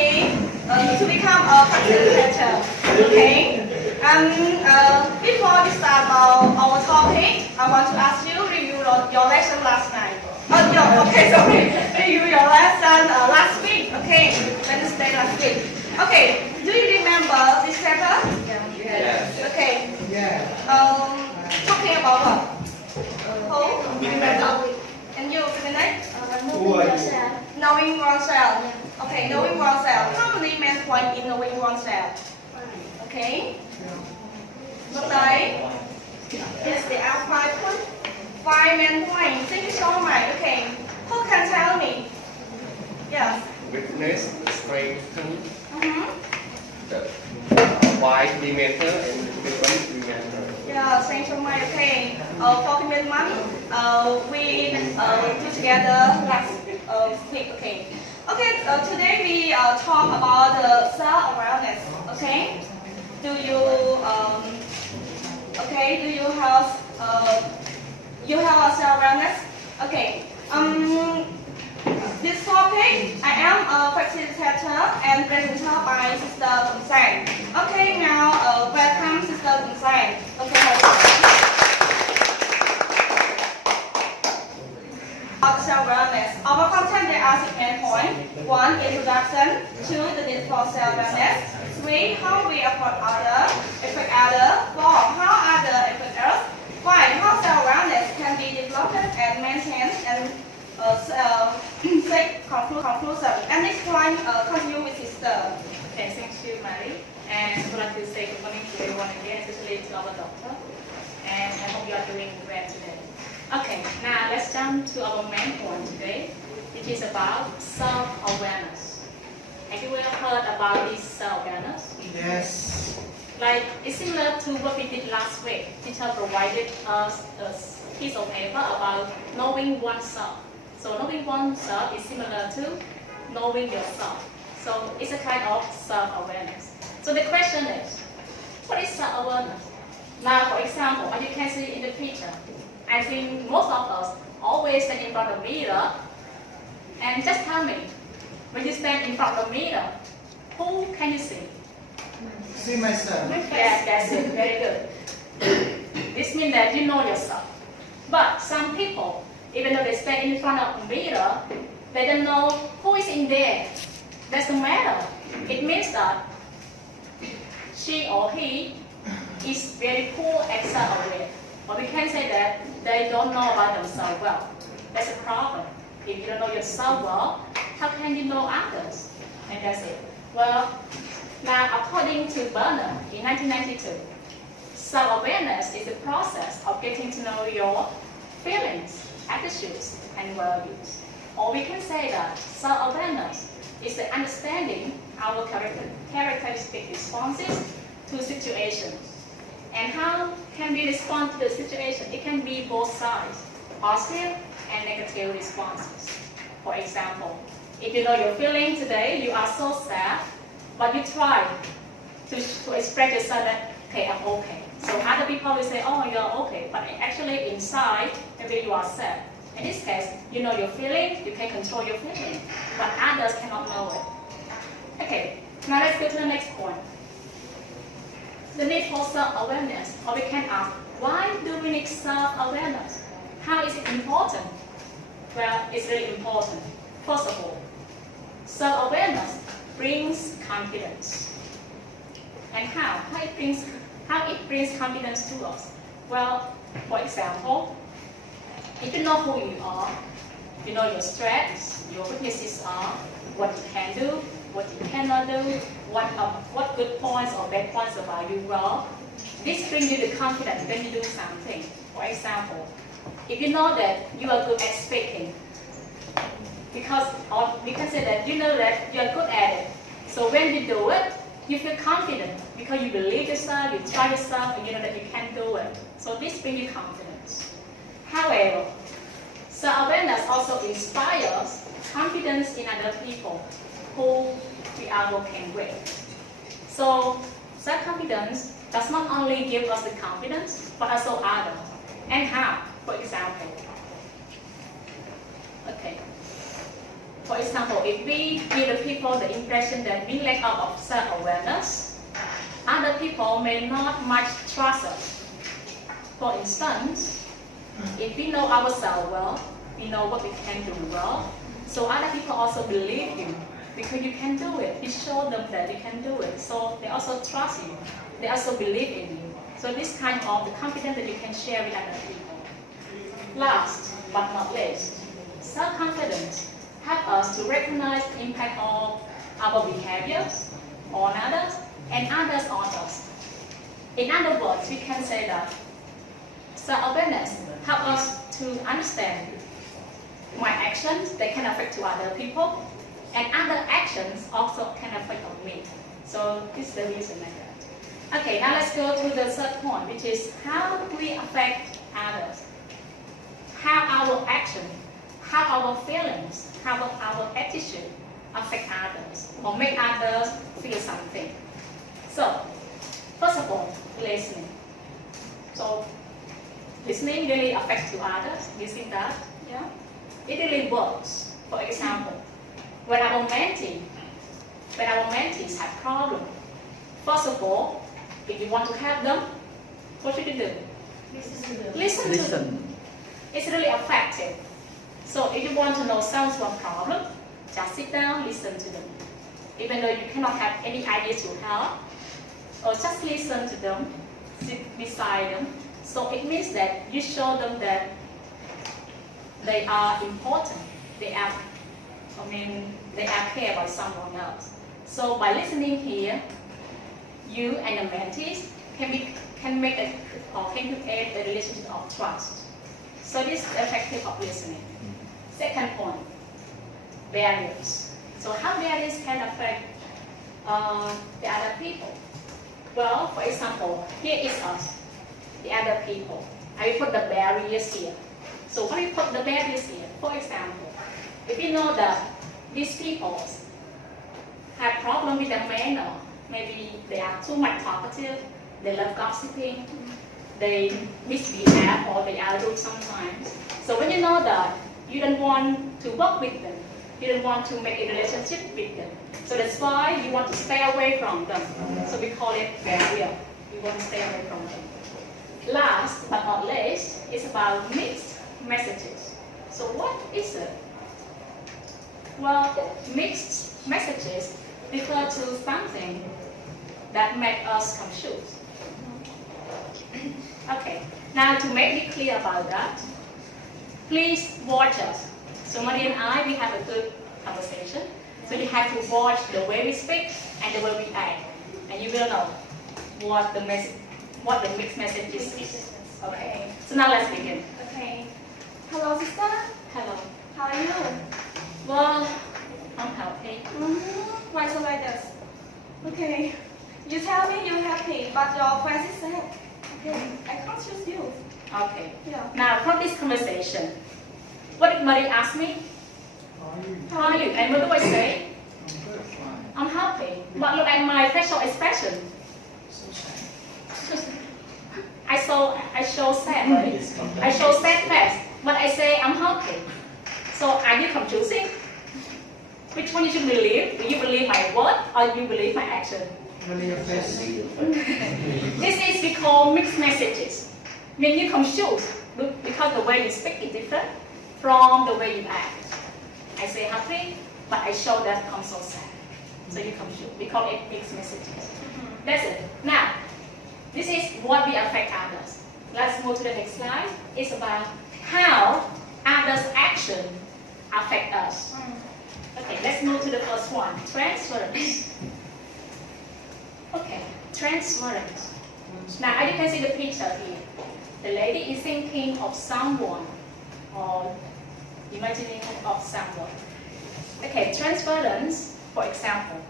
okay, to become a facilitator, okay. Before we start our topic, I want to ask you review your lesson last night. Review your lesson last week, okay, Wednesday last week. Okay, do you remember this chapter? Yes. Okay. Yeah. Talking about what? Who? Remember? And you, Dominic? Knowing oneself. Okay, knowing oneself. How many main points in knowing oneself? Okay. What day? Yes, there are 5 points. 5 main points. Thank you so much. Okay. Who can tell me? Yes. Witness, strength, Mm-hmm. why remember and different remember. Yeah, thanks so much. Okay. For commitment, we do together last week. Okay. Okay. Today we talk about self-awareness. Okay. Do you okay? Do you have a self-awareness? Okay. This topic, I am a facilitator and presenter by Sister Bung San. Okay, now welcome Sister Bung San. Okay. Self-awareness. Our content, there are 6 main points. 1, introduction. 2, the need for self-awareness. 3, how we approach others, affect others. 4, how others affect us. 5, how self-awareness can be developed and maintained. And 6, conclusion. And next one, continue with Sister. Okay, thank you, Mary. And I would like to say good morning to everyone again, especially to our doctor. And I hope you are doing well today. Okay, now let's jump to our main point today, which is about self-awareness. Have you ever heard about this self-awareness? Yes. Like, it's similar to what we did last week. Teacher provided us a piece of paper about knowing oneself. So knowing oneself is similar to knowing yourself. So it's a kind of self-awareness. So the question is, what is self-awareness? Now, for example, as you can see in the picture, I think most of us always stand in front of the mirror. And just tell me, when you stand in front of the mirror, who can you see? See myself. Yes, that's it. Very good. This means that you know yourself. But some people, even though they stand in front of the mirror, they don't know who is in there. That's the matter. It means that she or he is very poor at self-awareness. Or we can say that they don't know about themselves well. That's a problem. If you don't know yourself well, how can you know others? And that's it. Well, now according to Berner in 1992, self-awareness is the process of getting to know your feelings, attitudes, and values. Or we can say that self-awareness is the understanding our characteristic responses to situations. And how can we respond to the situation? It can be both sides, positive and negative responses. For example, if you know your feeling today, you are so sad, but you try to express yourself that, okay, I'm okay. So other people will say, oh, you're okay, but actually inside, maybe you are sad. In this case, you know your feeling, you can control your feeling, but others cannot know it. Okay, now let's go to the next point. The need for self-awareness, or we can ask, why do we need self-awareness? How is it important? Well, it's really important. First of all, self-awareness brings confidence. And how? How it brings confidence to us? Well, for example, if you know who you are, you know your strengths, your weaknesses are, what you can do, what you cannot do, what good points or bad points about you well. This brings you the confidence when you do something. For example, if you know that you are good at speaking, or we can say that you know that you are good at it. So when you do it, you feel confident because you believe yourself, you try yourself, and you know that you can do it. So this brings you confidence. However, self-awareness also inspires confidence in other people who we are working with. So self-confidence does not only give us the confidence, but also others. And how? For example, example, if we give the people the impression that we lack of self-awareness, other people may not much trust us. For instance, if we know ourselves well, we know what we can do well, so other people also believe you because you can do it. You show them that you can do it, so they also trust you. They also believe in you. So this kind of the confidence that you can share with other people. Last but not least, self-confidence helps us to recognize the impact of our behaviors on others and others on us. In other words, we can say that self-awareness helps us to understand my actions, they can affect to other people, and other actions also can affect on me. So this is the reason like that. Okay, now let's go to the third point, which is how we affect others. How our action, how our feelings, how our attitude affect others or make others feel something. So, first of all, listening. So, listening really affects to others. You see that? Yeah. It really works. For example, when our mentees have problems, first of all, if you want to help them, what should you do? Listen to them. It's really effective. So if you want to know someone's problem, just sit down, listen to them. Even though you cannot have any idea to help, or just listen to them, sit beside them. So it means that you show them that they are important. They are care about someone else. So by listening here, you and the mentees can create a relationship of trust. So this is effective of listening. Second point, barriers. So how barriers can affect the other people? Well, for example, here is us, the other people. I will put the barriers here. So when we put the barriers here, for example, if you know that these people have problem with their manner, maybe they are too much talkative, they love gossiping, they misbehave or they are rude sometimes. So when you know that, you don't want to work with them, you don't want to make a relationship with them. So that's why you want to stay away from them. So we call it barrier. You want to stay away from them. Last but not least, it's about mixed messages. So what is it? Well, mixed messages refer to something that makes us confused. Okay, now to make it clear about that, please watch us. So Maria and I, we have a good conversation. So you have to watch the way we speak and the way we act. And you will know what the mixed message is. Okay, so now let's begin. Okay. Hello, sister. Hello. How are you? Well, I'm healthy. Why so like this? Okay. You tell me you're happy, but your friend is sad. Okay, I can't choose you. Okay. Yeah. Now, from this conversation, what did Marie ask me? How are you? And what do I say? I'm good, fine. I'm happy. But look at my facial expression. So sad. I show sad, right? I show sad face, but I say I'm happy. So are you confusing? Which one you should believe? Do you believe my word or you believe my action? Really your face. This is we call mixed messages. When you confuse, because the way you speak is different from the way you act. I say happy, but I show that I'm so sad. So you confuse. We call it mixed messages. That's it. Now, this is what we affect others. Let's move to the next slide. It's about how others' action affect us. Okay, let's move to the first one. Transference. Okay, transference. Now, as you can see the picture here, the lady is thinking of someone or imagining of someone. Okay, transference, for example.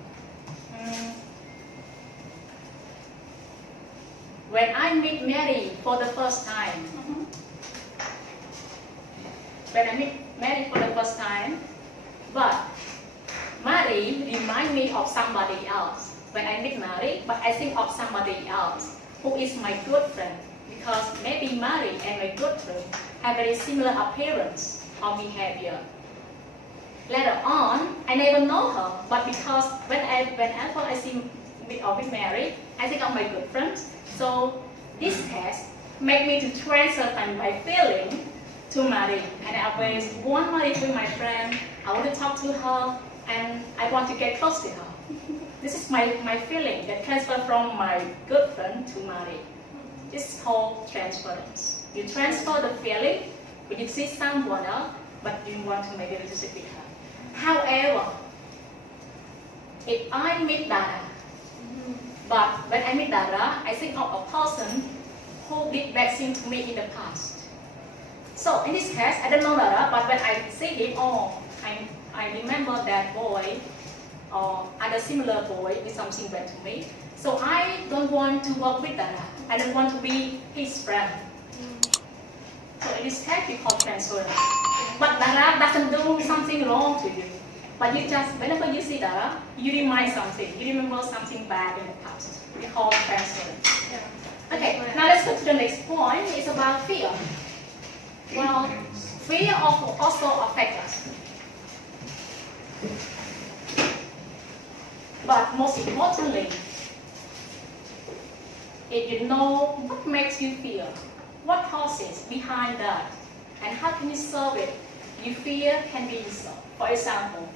When I meet Mary for the first time, but Mary reminds me of somebody else. When I meet Mary, but I think of somebody else who is my good friend, because maybe Mary and my good friend have very similar appearance or behavior. Later on, I never know her, but because whenever I see with Mary, I think of my good friends. So this test made me to transfer my feeling to Mary, and I always want Mary to be my friend. I want to talk to her, and I want to get close to her. This is my feeling that transfer from my good friend to Mary. This is called transference. You transfer the feeling when you see someone else, but you want to make a relationship with her. However, if I meet Dara, but when I meet Dara, I think of a person who did bad things to me in the past. So in this case, I don't know Dara, but when I see him, I remember that boy or other similar boy did something bad to me. So I don't want to work with Dara. I don't want to be his friend. So in this case, we call transference. But Dara doesn't do something wrong to you. But you just, whenever you see Dara, you remind something. You remember something bad in the past. We call transference. Okay, now let's go to the next point. It's about fear. Well, fear also affects us. But most importantly, if you know what makes you fear, what causes behind that, and how can you solve it, your fear can be solved. For example,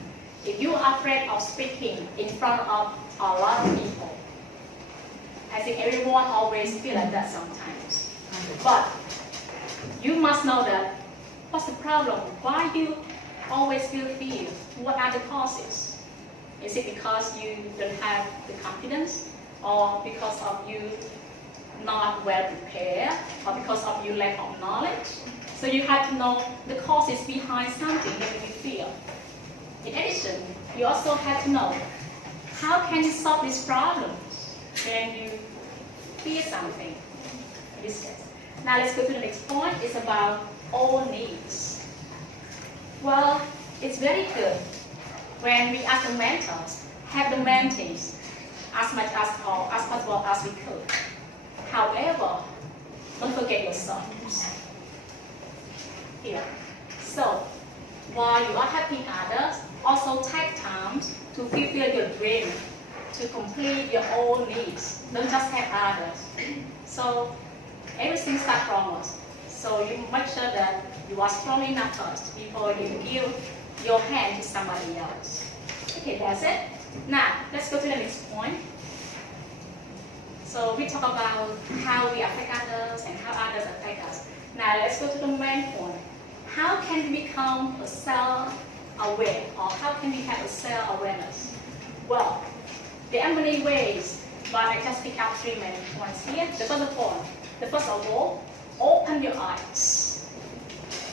if you are afraid of speaking in front of a lot of people, I think everyone always feel like that sometimes. But you must know that what's the problem? Why you always feel fear? What are the causes? Is it because you don't have the confidence, or because of you not well prepared, or because of you lack of knowledge? So you have to know the causes behind something that you feel. In addition, you also have to know how can you solve these problems when you fear something. In this case. Now let's go to the next point. It's about all needs. Well, it's very good when we as the mentors have the mentees as much as possible as we could. However, don't forget yourselves. Here. So, while you are helping others, also take time to fulfill your dream, to complete your own needs. Don't just help others. So, everything starts from us. So you make sure that you are strong enough first before you give your hand to somebody else. Okay, that's it. Now, let's go to the next point. So we talk about how we affect others and how others affect us. Now, let's go to the main point. How can we become a self-aware, or how can we have a self-awareness? Well, there are many ways, but I just pick up three main points here. The first of all, open your eyes.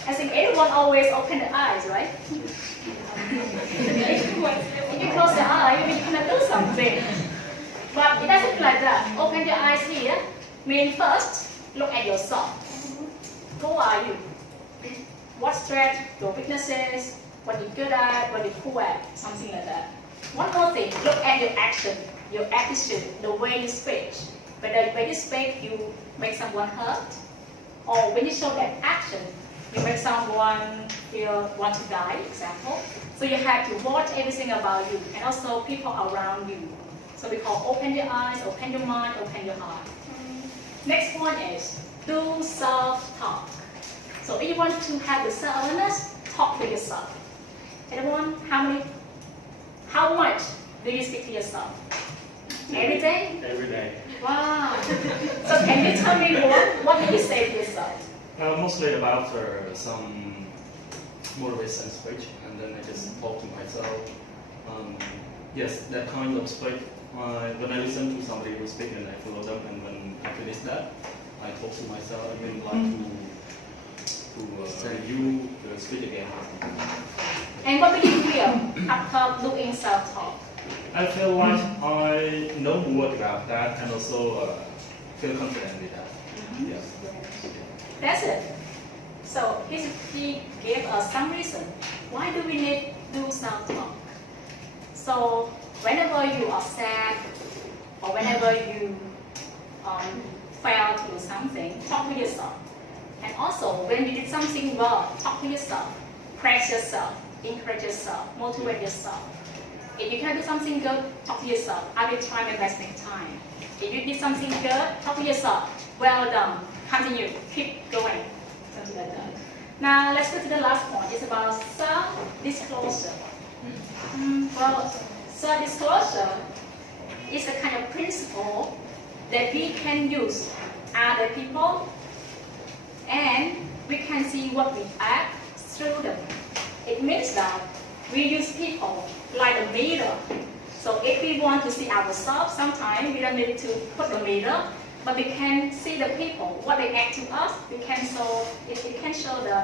I think everyone always open the eyes, right? If you close the eye, you cannot do something. But it doesn't be like that. Open your eyes here. Mean first, look at yourself. Who are you? What strengths, your weaknesses, what you're good at, what you're poor at, something like that. One more thing, look at your action, your attitude, the way you speak. Whether when you speak, you make someone hurt, or when you show that action, you make someone want to die, example. So you have to watch everything about you, and also people around you. So we call open your eyes, open your mind, open your heart. Next point is do self-talk. So if you want to have the self-awareness, talk to yourself. Everyone, how much do you speak to yourself? Every day? Every day. Wow. So can you tell me what do you say to yourself? Mostly about some motivation speech, and then I just talk to myself. Yes, that kind of speech. When I listen to somebody who speak and I follow them, and when I finish that, I talk to myself. I mean, like to review the speech again. And what do you feel after doing self-talk? I feel like I know more about that, and also feel confident with that. Yes. That's it. So he gave us some reason. Why do we need to do self-talk? So whenever you are sad, or whenever you fail to do something, talk to yourself. And also, when you did something wrong, talk to yourself, praise yourself. encourage yourself, motivate yourself. If you can do something good, talk to yourself. I will try my best next time. If you did something good, talk to yourself. Well done. Continue. Keep going. Something like that. Now let's go to the last point. It's about self-disclosure. Well, self-disclosure is a kind of principle that we can use other people, and we can see what we act through them. It means that we use people like a mirror. So if we want to see ourselves, sometimes we don't need to put the mirror, but we can see the people, what they act to us. We can show it can show the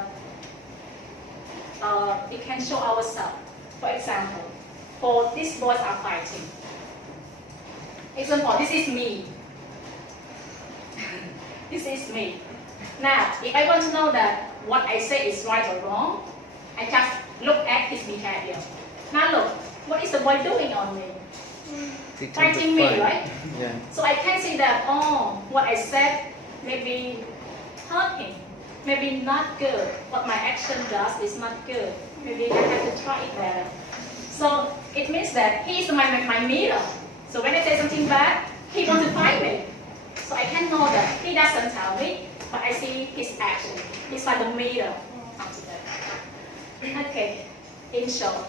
it can show ourselves. For example, for these boys are fighting. Example, this is me. This is me. Now, if I want to know that what I say is right or wrong, I just look at his behavior. Now look, what is the boy doing on me? Fighting me, right? Yeah. So I can see that, oh, what I said maybe hurt him, maybe not good. What my action does is not good. Maybe I have to try it better. So it means that he is my mirror. So when I say something bad, he wants to fight me. So I can know that he doesn't tell me, but I see his action. It's like a mirror. Okay, in short,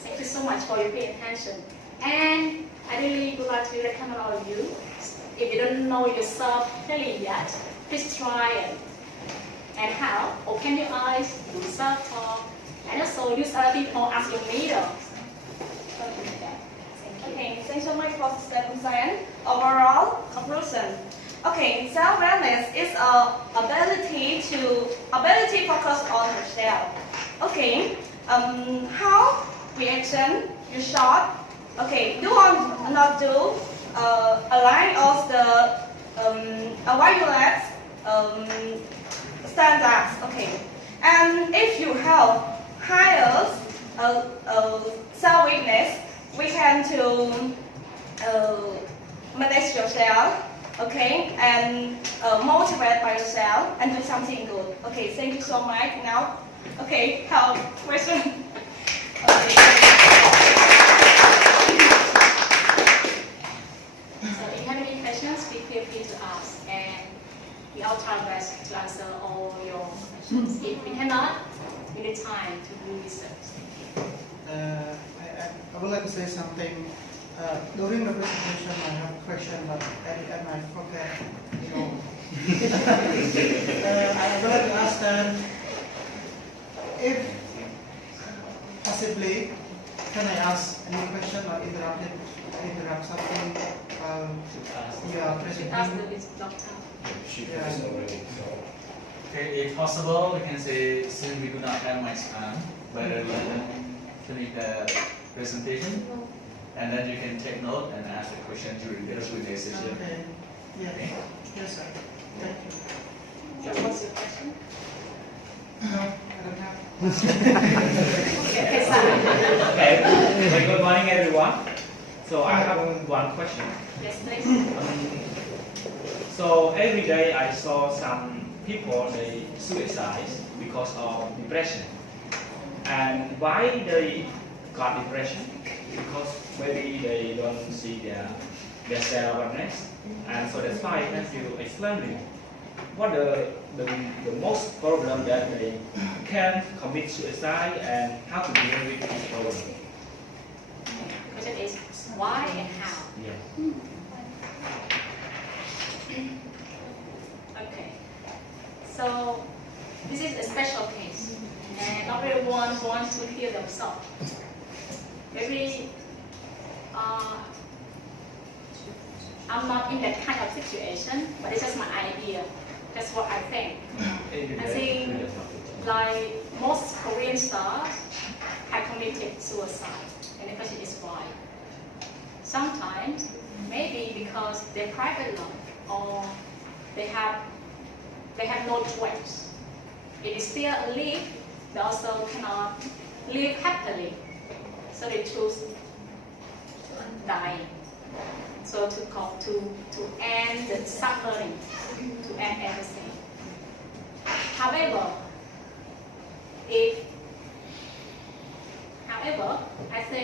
thank you so much for your paying attention. And I really would like to recommend all of you, if you don't know yourself clearly yet, please try it. And how? Open your eyes, do self-talk, and also use other people as your mirror. Something like that. Thank you. Okay, thanks so much for the insight. Overall conclusion. Okay, self-awareness is a ability focus on yourself. Okay, how reaction you short. Okay, do or not do, align all the violence standards. Okay, and if you have higher self-awareness, we can to manage yourself. Okay, and motivate by yourself and do something good. Okay, thank you so much. Now, okay, have question. Okay. So if you have any questions, feel free to ask, and we all try our best to answer all your questions. If we cannot, we need time to do research. I would like to say something. During the presentation, I have a question, but at the end I forget. I would like to ask that if possibly, can I ask any question or interrupt something while you are Ask presenting? the doctor. Okay, if possible, we can say since we do not have much time, better let them finish the presentation, and then you can take note and ask the question during the Q&A session. Okay. Yes. Okay. Yes, sir. Thank you. So what's your question? No, I don't have. Okay, Sam. Okay, good morning everyone. So I have one question. Yes, please. So every day I saw some people they suicide because of depression. And why they got depression? Because maybe they don't see their self-awareness. And so that's why can you explain me what the most problem that they can commit suicide and how to deal with this problem? The question is why and how. Yeah. Okay. So this is a special case, and not everyone wants to heal themselves. Maybe I'm not in that kind of situation, but it's just my idea. That's what I think. I think like most Korean stars have committed suicide, and the question is why. Sometimes, maybe because their private life or they have no choice. It is still a live, they also cannot live happily. So they choose dying. So to end the suffering, to end everything. However, if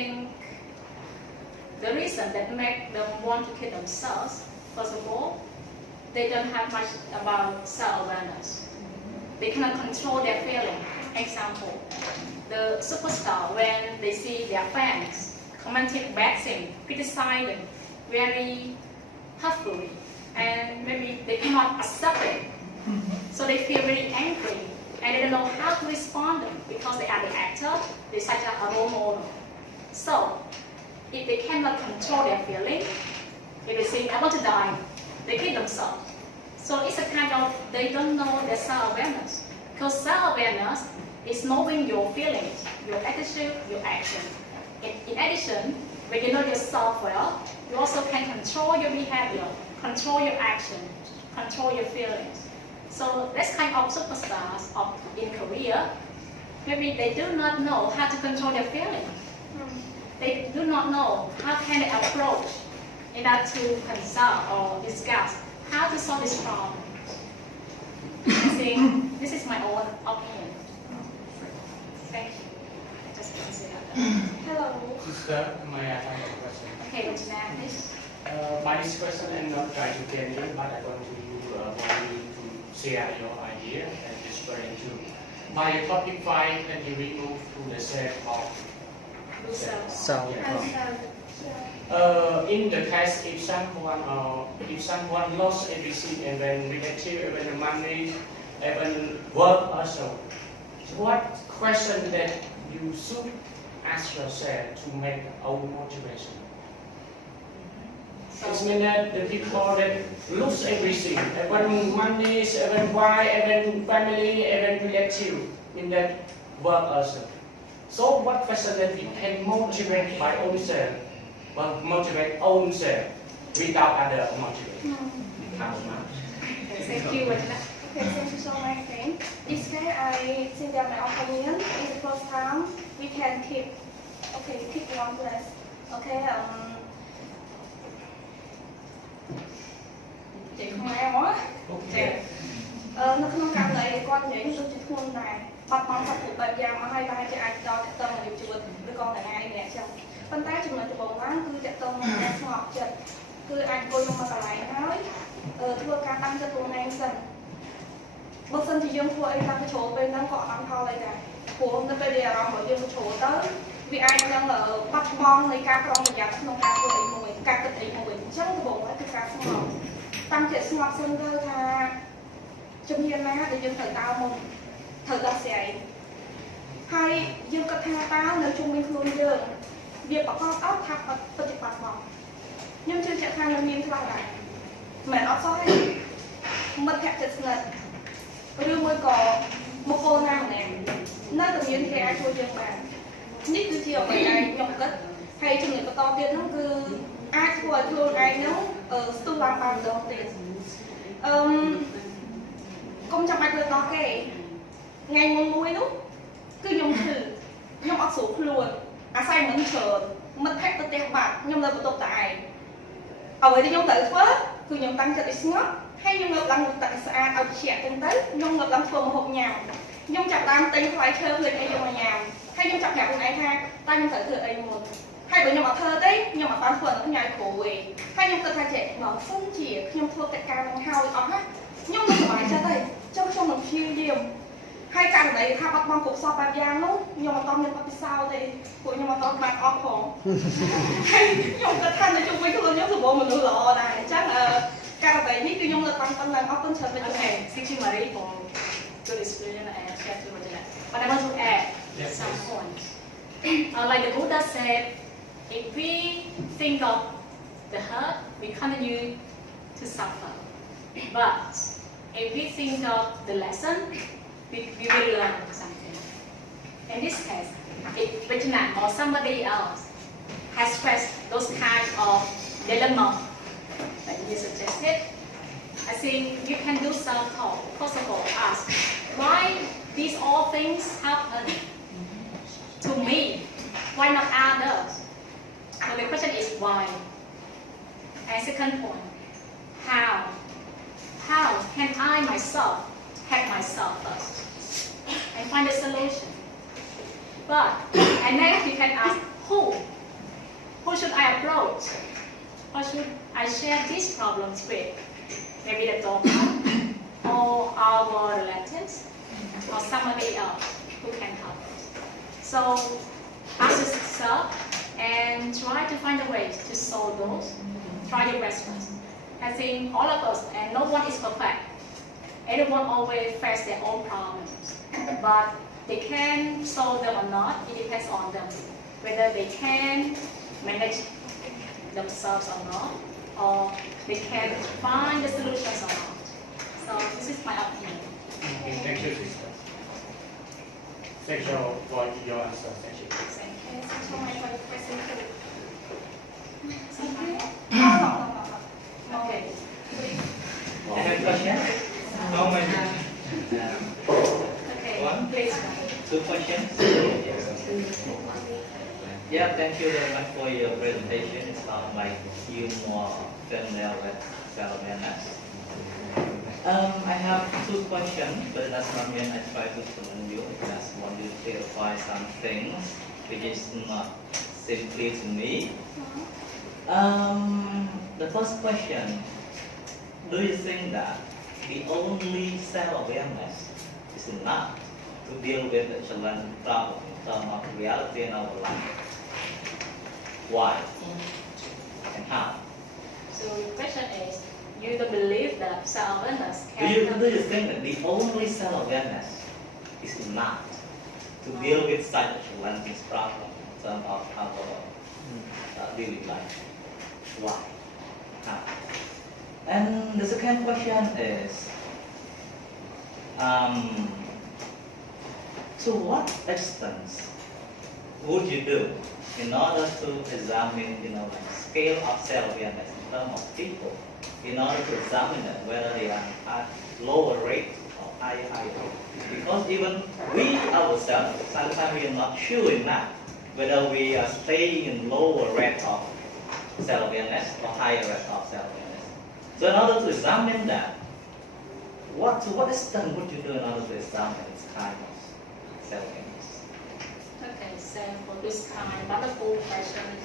think the reason that make them want to kill themselves, first of all, they don't have much about self-awareness. They cannot control their feeling. Example, the superstar, when they see their fans commenting bad things, criticizing very hurtfully, and maybe they cannot accept it. So they feel very angry, and they don't know how to respond them because they are the actor, they're such a role model. So, if they cannot control their feeling, if they say, I want to die, they kill themselves. So it's a kind of, they don't know their self-awareness. Because self-awareness is knowing your feelings, your attitude, your action. In addition, when you know yourself well, you also can control your behavior, control your action, control your feelings. So this kind of superstars in Korea, maybe they do not know how to control their feelings. They do not know how can they approach in order to consult or discuss how to solve this problem. I think this is my own opinion. Thank you. I just consider that. Hello. Sister, may I have a question? Okay, Regina, please. By this question, I'm not trying to get you, but I want you to share your idea and explain to. By a topic 5, can you remove to the set of Self. in the case if someone lost everything, even relative, even the money, even work also, what question that you should ask yourself to make own motivation? It means that the people that lose everything, even money, even wife, even family, even relative, in that work also. So what question that we can motivate by ourselves, but motivate ourselves without other motivation? How much? Thank you, Regina. Okay, thank you so much, friend. This case, I think that my opinion is the first time we can keep one place. Okay, ចេញខ្មែរមកចានៅក្នុងករណីគាត់និយាយដូចជាធ្ងន់ដែរបាត់បង់សត្វបែបយ៉ាងមកហើយប្រហែលជាអាចដល់ទៅនឹងជីវិតឬក៏ថ្ងៃនេះចឹងប៉ុន្តែចំណុចដំបូងឡើងគឺតកតងនឹងការស្ងប់ចិត្តគឺអាចអង្គុយមកកន្លែងហើយធ្វើការតាំងចិត្តខ្លួនឯងសិនបើសិនជាយើងធ្វើអីតាមកញ្ជ្រោលពេលហ្នឹងក៏អត់បានផលអីដែរព្រោះនៅពេលដែលអារម្មណ៍របស់យើងកញ្ជ្រោលទៅវាអាចនឹងបាត់បង់នៃការប្រុងប្រយ័ត្នក្នុងការធ្វើអីមួយការគិតអីមួយអញ្ចឹងដំបូងឡើងគឺការស្ងប់តាំងចិត្តស្ងប់សិនទៅថាជំនាញណាដែលយើងត្រូវដើរមុនត្រូវដោះស្រាយហើយយើងគិតថាតើនៅជុំវិញខ្លួនយើងវាប្រកបអត់ថាពិតជាបាត់បង់ខ្ញុំជឿជាក់ថានឹងមានខ្លះដែរមិនមែនអត់សោះទេមិត្តភក្តិជិតស្និទ្ធឬមួយក៏បុគ្គលណាម្នាក់នៅតែមានគេអាចជួយយើងបាននេះគឺជាអ្វីដែលខ្ញុំគិតហើយចំណុចបន្តទៀតនោះគឺអាចធ្វើឲ្យខ្លួនឯងនោះស្ទុះឡើងបានម្ដងទៀតកុំចាំបាច់លើកដល់គេថ្ងៃមុនមួយនោះគឺខ្ញុំឈឺខ្ញុំអត់ស្រួលខ្លួនអាស្រ័យមិនច្រើនមិត្តភក្តិទៅផ្ទះបាត់ខ្ញុំនៅបន្ទប់តែឯងអ្វីដែលខ្ញុំត្រូវធ្វើគឺខ្ញុំតាំងចិត្តឲ្យស្ងប់ហើយខ្ញុំងើបឡើងទឹកស្អាតឲ្យជាក់ទៅខ្ញុំងើបឡើងធ្វើម្ហូបញ៉ាំខ្ញុំចាប់ដើមទិញផ្លែឈើភ្លេចអីយកមកញ៉ាំហើយខ្ញុំចាប់ប្រាប់ខ្លួនឯងថាតើខ្ញុំត្រូវធ្វើអីមុនហើយបើខ្ញុំអត់ធ្វើទេខ្ញុំអត់បានធ្វើដល់ផ្ញើគ្រូទេហើយខ្ញុំគិតថាចេះបើសិនជាខ្ញុំធ្វើកិច្ចការនឹងហើយអត់ណាខ្ញុំនឹងសប្បាយចិត្តទេចុះខ្ញុំនឹងព្យាយាមហើយករណីថាបាត់បង់គ្រប់សពបែបយ៉ាងនោះខ្ញុំអត់មានបទពិសោធន៍ទេព្រោះខ្ញុំអត់បានអស់ផងហើយខ្ញុំគិតថានៅជុំវិញខ្លួនខ្ញុំសម្បូរមនុស្សល្អដែរអញ្ចឹងករណីនេះគឺខ្ញុំលើកបានប៉ុណ្ណឹងអរគុណច្រើនមែន Okay, thank you, Marie, for good experience and share to Regina. But I want to add some points. Like the Buddha said, if we think of the hurt, we continue to suffer. But if we think of the lesson, we will learn something. In this case, if Regina or somebody else has faced those kind of dilemma that you suggested, I think you can do self-talk. First of all, ask, why these all things happen to me? Why not others? So the question is why? And second point, how? How can I myself help myself first and find a solution? But and then you can ask who who should I approach? Or should I share these problems with? Maybe the doctor, or our relatives, or somebody else who can help us. So ask yourself and try to find a way to solve those. Try your best first. I think all of us, and no one is perfect. Everyone always face their own problems. But they can solve them or not, it depends on them. Whether they can manage themselves or not, or they can find the solutions or not. So this is my opinion. Thank you, sister. Thank you for your answer. Thank you. Thank you. Okay, thanks so much for your question too. No. Okay. I have a question. How many? Okay, One. please. 2 questions. Yeah, thank you very much for your presentation. It sounds like you more familiar with self-awareness. I have 2 questions, but that's not mean I try to challenge you. I just want you to clarify some things which is not simply to me. The first question, do you think that the only self-awareness is enough to deal with the challenge problem in terms of reality in our life? Why and how? So your question is, you don't believe that self-awareness Do can... you think that the only self-awareness is enough to deal with such a challenging problem in terms of our daily life? Why? How? And the second question is, to what extent would you do in order to examine, like scale of self-awareness in terms of people, in order to examine them, whether they are at lower rate or higher rate? Because even we ourselves, sometimes we are not sure enough whether we are staying in lower rate of self-awareness or higher rate of self-awareness. So in order to examine that, to what extent would you do in order to examine this kind of self-awareness? Okay, so for this kind wonderful questions,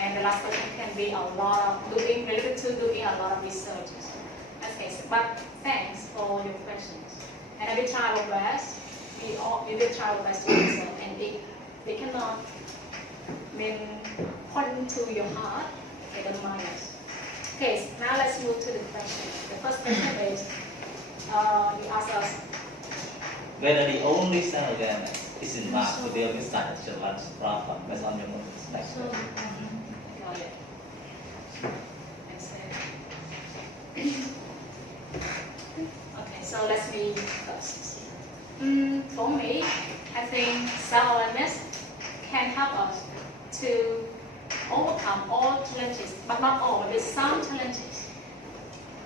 and the last question can be a lot of related to doing a lot of research. Okay, but thanks for your questions. And I will try our best. We will try our best to answer, and if they cannot point to your heart, they don't mind us. Okay, now let's move to the question. The first question is, you ask us, Whether the only self-awareness is enough to deal with such a challenge problem based on your own perspective. got it. Okay, so let's me first. For me, I think self-awareness can help us to overcome all challenges, but not all, but some challenges.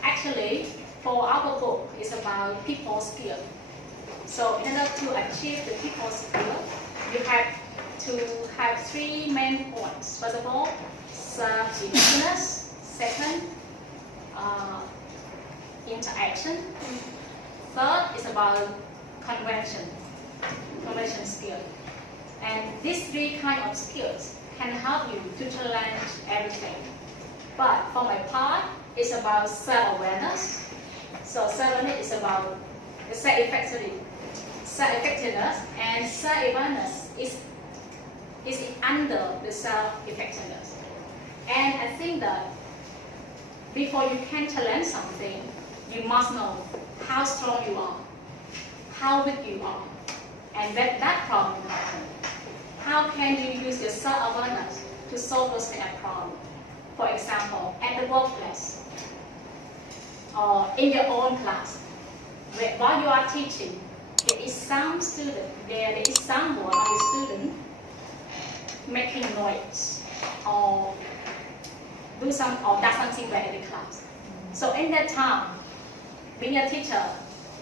Actually, for our book, it's about people skill. So in order to achieve the people skill, you have to have 3 main points. First of all, self-awareness. Second, interaction. Third is about convention skill. And these 3 kinds of skills can help you to challenge everything. But for my part, it's about self-awareness. So self-awareness is about the self-effectiveness, and self-awareness is under the self-effectiveness. And I think that before you can challenge something, you must know how strong you are, how weak you are, and when that problem happens, how can you use your self-awareness to solve those kind of problems? For example, at the workplace, or in your own class, while you are teaching, there is some student, there is someone or a student making noise or does something bad in the class. So in that time, being a teacher,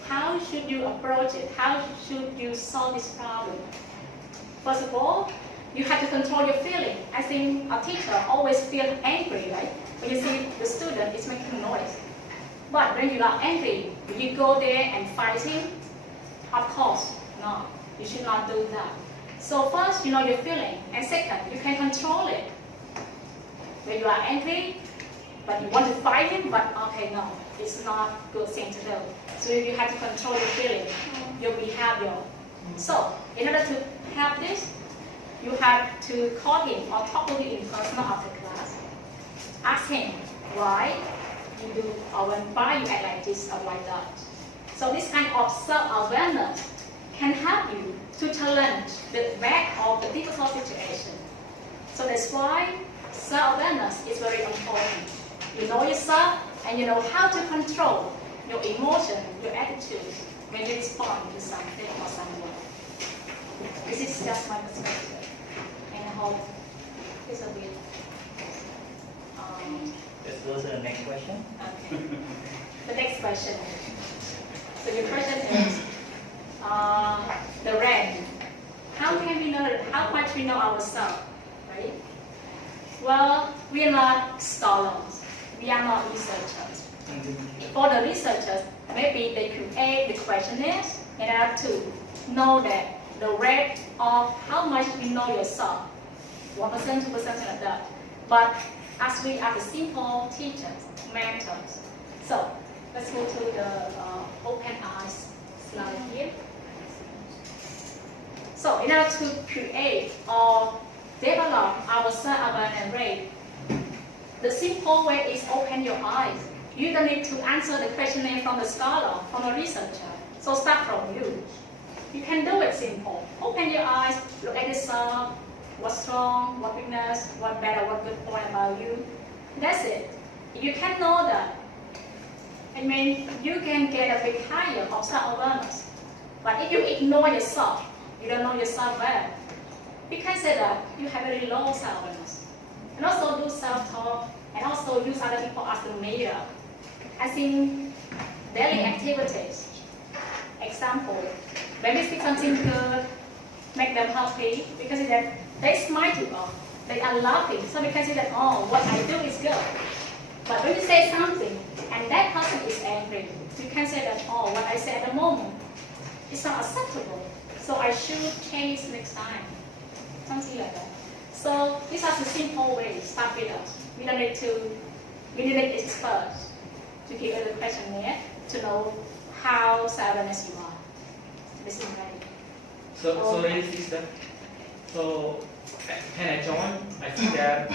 how should you approach it? How should you solve this problem? First of all, you have to control your feeling. I think a teacher always feels angry, right? When you see the student is making noise. But when you are angry, will you go there and fight him? Of course, no. You should not do that. So first, you know your feeling. And second, you can control it. when you are angry, but you want to fight him, but okay, no, it's not good thing to do. So you have to control your feeling, your behavior. So in order to have this, you have to call him or talk to him in personal after class. Ask him why you do or why you act like this or like that. So this kind of self-awareness can help you to challenge the back of the difficult situation. So that's why self-awareness is very important. You know yourself and you know how to control your emotion, your attitude when you respond to something or someone. This is just my perspective, and I hope it's a bit. Let's go to the next question. Okay. The next question. So your question is the rank. How can we know how much we know ourselves, right? Well, we are not scholars. We are not researchers. For the researchers, maybe they create the questionnaires in order to know that the rate of how much you know yourself, 1%, 2%, like that. But as we are the simple teachers, mentors, so let's go to the open eyes slide here. So in order to create or develop our self-awareness rate, the simple way is open your eyes. You don't need to answer the questionnaire from the scholar, from the researcher. So start from you. You can do it simple. Open your eyes, look at yourself, what's strong, what weakness, what better, what good point about you. That's it. You can know that. I mean, you can get a bit higher of self-awareness. But if you ignore yourself, you don't know yourself well, you can say that you have very low self-awareness. And also do self-talk, and also use other people as the mirror. As in daily activities. Example, when we speak something good, make them happy, because that they smile to us, they are laughing, so we can see that, oh, what I do is good. But when you say something, and that person is angry, you can say that, oh, what I say at the moment is not acceptable, so I should change next time. Something like that. So these are the simple ways, start with us. We don't need experts to give you the questionnaire to know how self-awareness you are. This is right. So ladies and sister, so can I join? I think that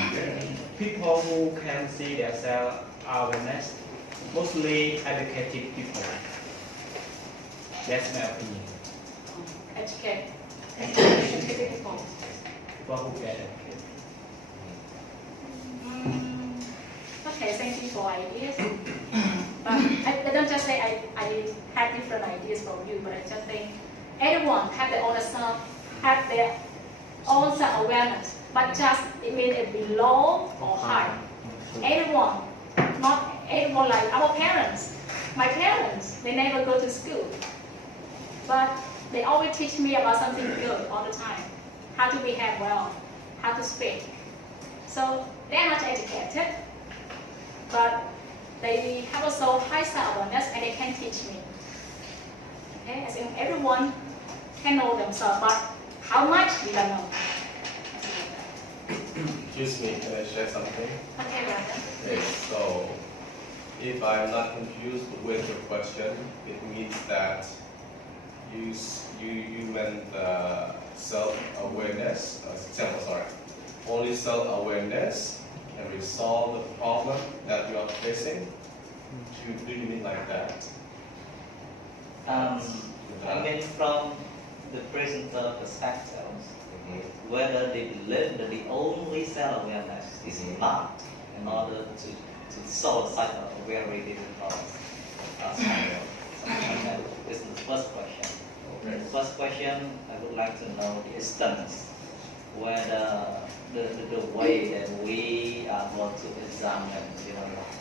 people who can see their self-awareness, mostly educated people. That's my opinion. Educated people. People who get educated. Okay, thank you for ideas. But I don't just say I have different ideas from you, but I just think everyone have their own self, have their own self-awareness, but just it means it be low or high. Everyone, not everyone like our parents. My parents, they never go to school, but they always teach me about something good all the time. How to behave well, how to speak. So they are not educated, but they have also high self-awareness and they can teach me. Okay, I think everyone can know themselves, but how much we don't know. Excuse me, can I share something? Okay, Brandon. Okay, so if I'm not confused with your question, it means that you meant self-awareness, only self-awareness can resolve the problem that you are facing. Do you mean like that? I mean, from the presenter perspective, whether they believe that the only self-awareness is not in order to solve such a very difficult scenario. This is the first question. Okay. The first question, I would like to know the instance whether the way that we are going to examine,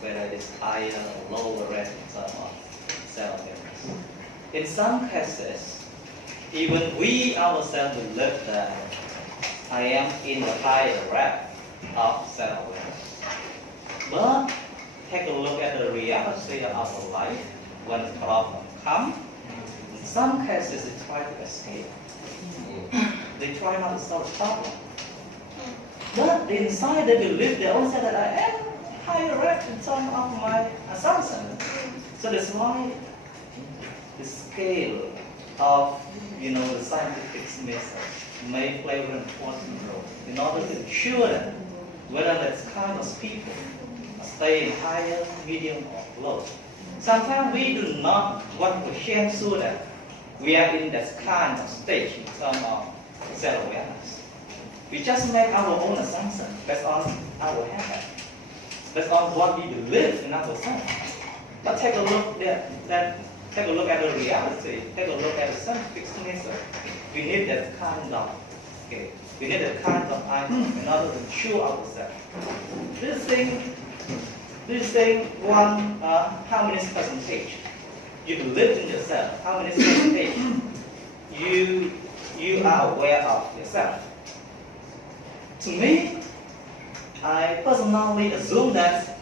whether it is higher or lower rate in terms of self-awareness. In some cases, even we ourselves believe that I am in the higher rate of self-awareness. But take a look at the reality of our life when the problem comes. In some cases, they try to escape. They try not to solve the problem. But inside they believe they also that I am higher rank in terms of my assumption. So that's why the scale of the scientific method may play an important role in order to ensure that whether that kind of people stay higher, medium, or low. Sometimes we do not want to share so that we are in that kind of stage in terms of self-awareness. We just make our own assumption based on our habit, based on what we believe in ourselves. But take a look take a look at the reality, take a look at the scientific method. We need that kind of we need that kind of item in order to ensure ourselves. This thing how many percentage you believe in yourself, how many percentage you are aware of yourself. To me, I personally assume that,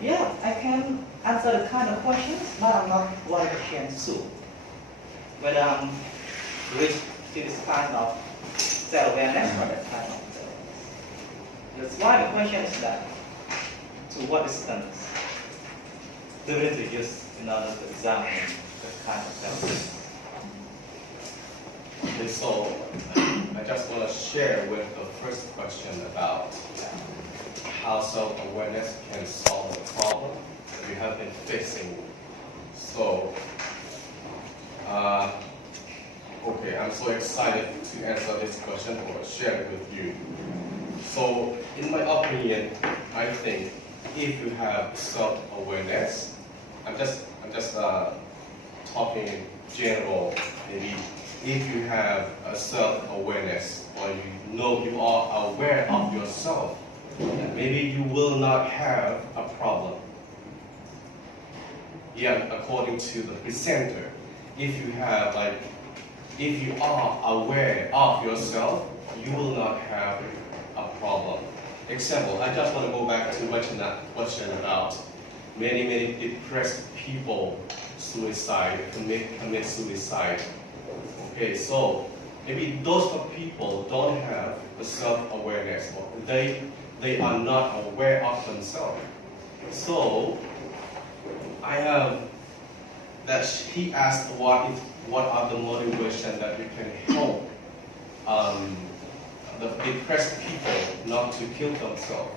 yeah, I can answer the kind of questions, but I'm not 100% sure whether I'm reached to this kind of self-awareness or that kind of self-awareness. That's why the question is that, to what extent do we need to use in order to examine that kind of self-awareness? Okay, so I just want to share with the first question about how self-awareness can solve the problem that we have been facing. So, okay, I'm so excited to answer this question or share it with you. So, in my opinion, I think if you have self-awareness, I'm just talking general, maybe. If you have a self-awareness, or you are aware of yourself, maybe you will not have a problem. Yeah, according to the presenter, if you are aware of yourself, you will not have a problem. Example, I just want to go back to that question about many depressed people commit suicide. Okay, so maybe those people don't have the self-awareness, or they are not aware of themselves. So I have that he asked what are the motivations that we can help the depressed people not to kill themselves.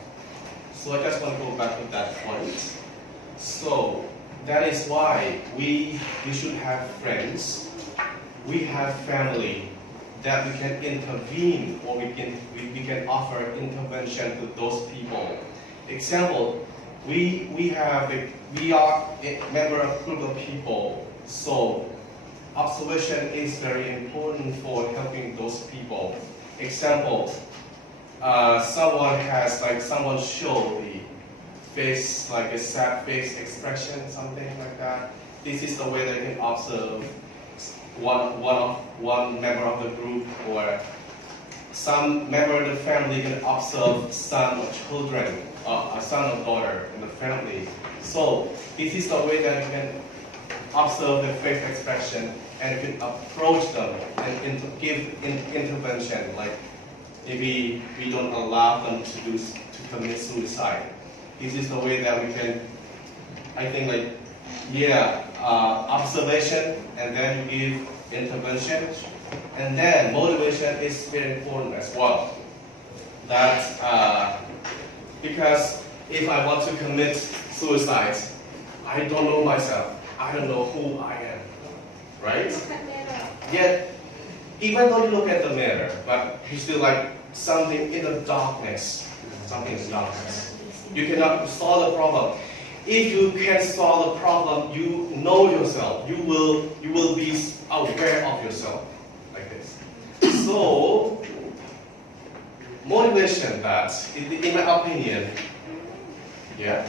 So I just want to go back to that point. So that is why we should have friends. We have family that we can intervene, or we can offer intervention to those people. Example, we are a member of a group of people, so observation is very important for helping those people. Example, someone show the face, like a sad face expression, something like that. This is the way they can observe one member of the group, or some member of the family can observe son or children, a son or daughter in the family. So this is the way that you can observe the face expression and you can approach them and give intervention. Like maybe we don't allow them to commit suicide. This is the way that we can, I think, observation, and then you give intervention, and then motivation is very important as well. Because if I want to commit suicide, I don't know myself. I don't know who I am, right? Yet, even though you look at the mirror, but you still like something in the darkness. Something in the darkness. You cannot solve the problem. If you can solve the problem, you know yourself. You will be aware of yourself, like this. So, motivation that, in my opinion, yeah.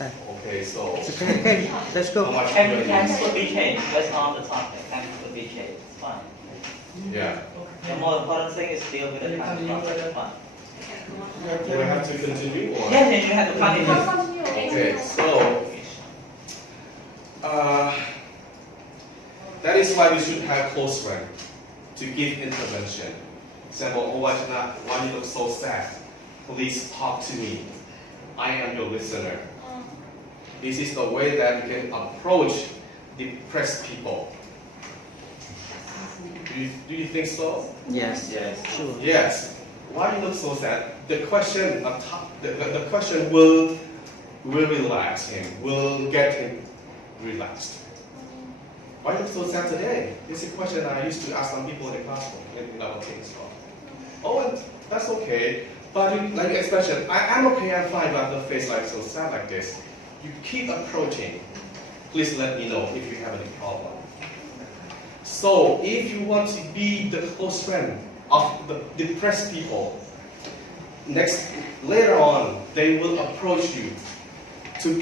Okay, so. Okay, let's go. How much Can could be changed based on the topic. Can could be changed. It's fine. Yeah. The more important thing is deal with the kind of topic. It's fine. Do I have to continue or? Yeah, you have to continue. Okay, so that is why we should have close friends to give intervention. Example, oh, why you look so sad? Please talk to me. I am your listener. This is the way that you can approach depressed people. Do you think so? Yes. Yes. Sure. Yes. Why you look so sad? The question will relax him, will get him relaxed. Why you look so sad today? This is a question I used to ask some people in the classroom in our things. Oh, that's okay. But like the expression, I'm okay, I'm fine, but the face like so sad like this. You keep approaching. Please let me know if you have any problem. So if you want to be the close friend of the depressed people, later on they will approach you to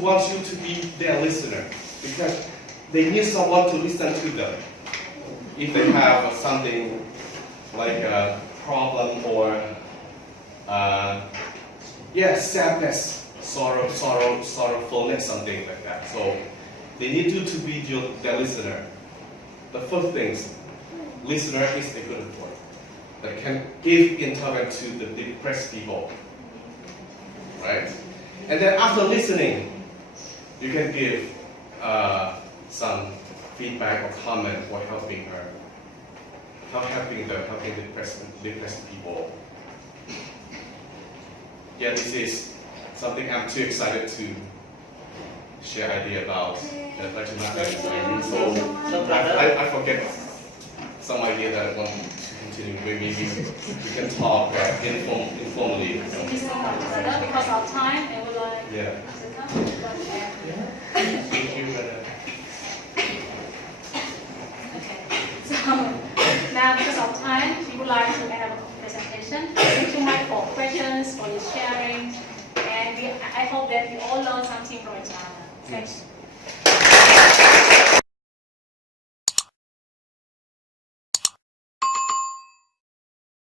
want you to be their listener, because they need someone to listen to them. If they have something like a problem or sadness, sorrowfulness, something like that. So they need you to be their listener. The first things, listener is a good word that can give interview to the depressed people, right? And then after listening, you can give some feedback or comment for helping the depressed people. Yeah, this is something I'm too excited to share idea about. So I forget some idea that I want to continue. Maybe we can talk informally. Thank you so much, brother. Because of time, I would like Yeah. to come. Thank you, brother. Okay. So now, because of time, we would like to have a presentation. Thank you, Mike, for questions, for your sharing, and I hope that we all learn something from each other. Thanks.